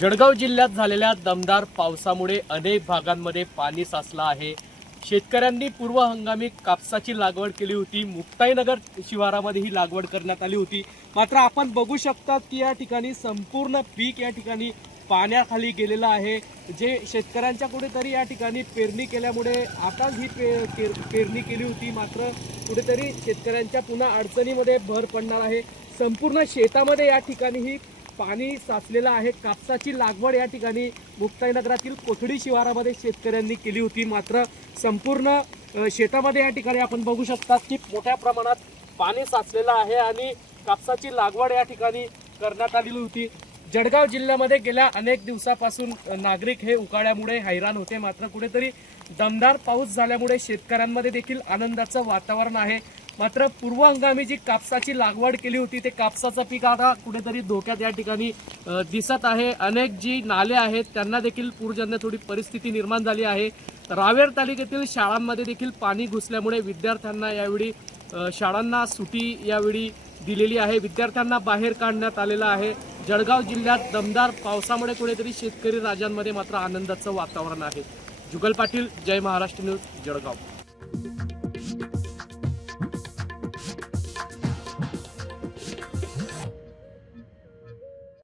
जळगाव जिल्ह्यात झालेल्या दमदार पावसामुळे अनेक भागांमध्ये पाणी साचलं आहे। शेतकऱ्यांनी पूर्व हंगामी कापसाची लागवड केली होती। मुक्ताईनगर शिवारामध्ये ही लागवड करण्यात आली होती। मात्र आपण बघू शकता की या ठिकाणी संपूर्ण पीक या ठिकाणी पाण्याखाली गेलेलं आहे। जे शेतकऱ्यांच्या कुठेतरी या ठिकाणी पेरणी केल्यामुळे आताच ही पेरणी केली होती, मात्र कुठेतरी शेतकऱ्यांच्या पुन्हा अडचणीमध्ये भर पडणार आहे। संपूर्ण शेतामध्ये या ठिकाणी ही पाणी साचलेलं आहे। कापसाची लागवड या ठिकाणी मुक्ताईनगरातील कोथडी शिवारामध्ये शेतकऱ्यांनी केली होती, मात्र संपूर्ण शेतामध्ये या ठिकाणी आपण बघू शकता की मोठ्या प्रमाणात पाणी साचलेलं आहे आणि कापसाची लागवड या ठिकाणी करण्यात आलेली होती। जळगाव जिल्ह्यामध्ये गेल्या अनेक दिवसापासून नागरिक हे उकाड्यामुळे हैराण होते, मात्र कुठेतरी दमदार पाऊस झाल्यामुळे शेतकऱ्यांमध्ये देखील आनंदाचं वातावरण आहे। मात्र पूर्व हंगामी जी कापसाची लागवड केली होती ते कापसाचं पीक आता कुठेतरी धोक्यात या ठिकाणी दिसत आहे। अनेक जी नाले आहेत त्यांना देखील पूरजन्य थोडी परिस्थिती निर्माण झाली आहे। रावेर तालुक्यातील शाळांमध्ये देखील पाणी घुसल्यामुळे विद्यार्थ्यांना यावेळी शाळांना सुटी यावेळी दिलेली आहे। विद्यार्थ्यांना बाहेर काढण्यात आलेलं आहे। जळगाव जिल्ह्यात दमदार पावसामुळे कुठेतरी शेतकरी राजांमध्ये मात्र आनंदाचं वातावरण आहे। जुगल पाटील, जय महाराष्ट्र न्यूज, जळगाव।